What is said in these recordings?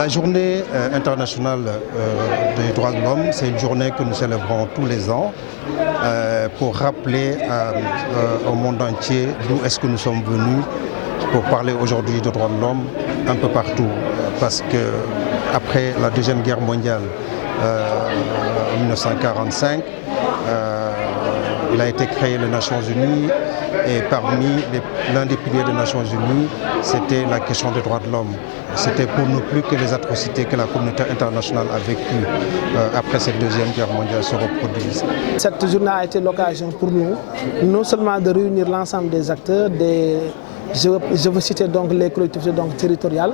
La journée internationale des droits de l'homme, c'est une journée que nous célébrons tous les ans pour rappeler au monde entier d'où est-ce que nous sommes venus pour parler aujourd'hui des droits de l'homme un peu partout. Parce qu'après la Deuxième Guerre mondiale en 1945, il a été créé les Nations Unies et parmi l'un des piliers des Nations Unies, c'était la question des droits de l'homme. C'était pour ne plus que les atrocités que la communauté internationale a vécues après cette Deuxième Guerre mondiale se reproduisent. Cette journée a été l'occasion pour nous, non seulement de réunir l'ensemble des acteurs, je veux citer donc les collectivités territoriales,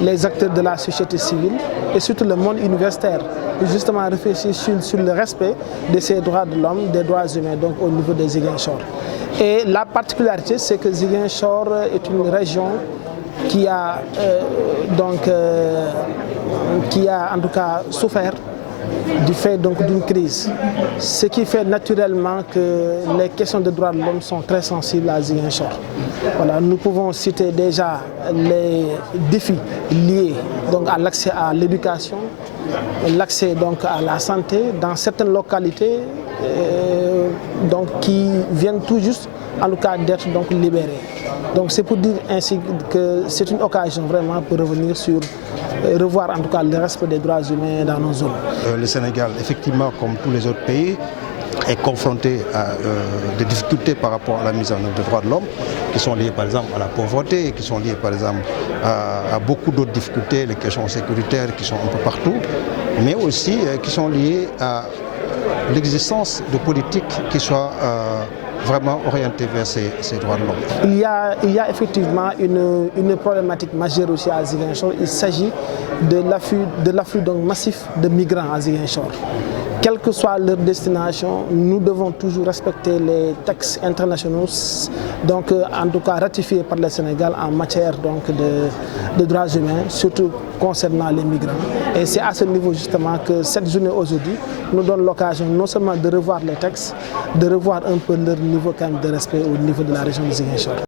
les acteurs de la société civile et surtout le monde universitaire, pour justement réfléchir sur le respect de ces droits de l'homme, des droits humains donc au niveau de Ziguinchor. Et la particularité, c'est que Ziguinchor est une région qui a en tout cas souffert du fait d'une crise, ce qui fait naturellement que les questions de droits de l'homme sont très sensibles à Ziguinchor. Voilà, nous pouvons citer déjà les défis liés à l'accès à l'éducation, l'accès à la santé dans certaines localités qui viennent tout juste en tout cas d'être libérées. Donc c'est pour dire ainsi que c'est une occasion vraiment pour revenir sur revoir en tout cas le respect des droits humains dans nos zones. Le Sénégal, effectivement, comme tous les autres pays, est confronté à des difficultés par rapport à la mise en œuvre des droits de l'homme, qui sont liées par exemple à la pauvreté, qui sont liées par exemple à beaucoup d'autres difficultés, les questions sécuritaires qui sont un peu partout, mais aussi qui sont liées à l'existence de politiques qui soient vraiment orientées vers ces droits de l'homme. Il y a effectivement une problématique majeure aussi à Ziguinchor. Il s'agit de l'afflux massif de migrants à Ziguinchor. Quelle que soit leur destination, nous devons toujours respecter les textes internationaux, en tout cas ratifiés par le Sénégal en matière de droits humains, surtout concernant les migrants. Et c'est à ce niveau justement que cette journée aujourd'hui nous donne l'occasion non seulement de revoir les textes, de revoir un peu leur niveau de respect au niveau de la région de Ziguinchor.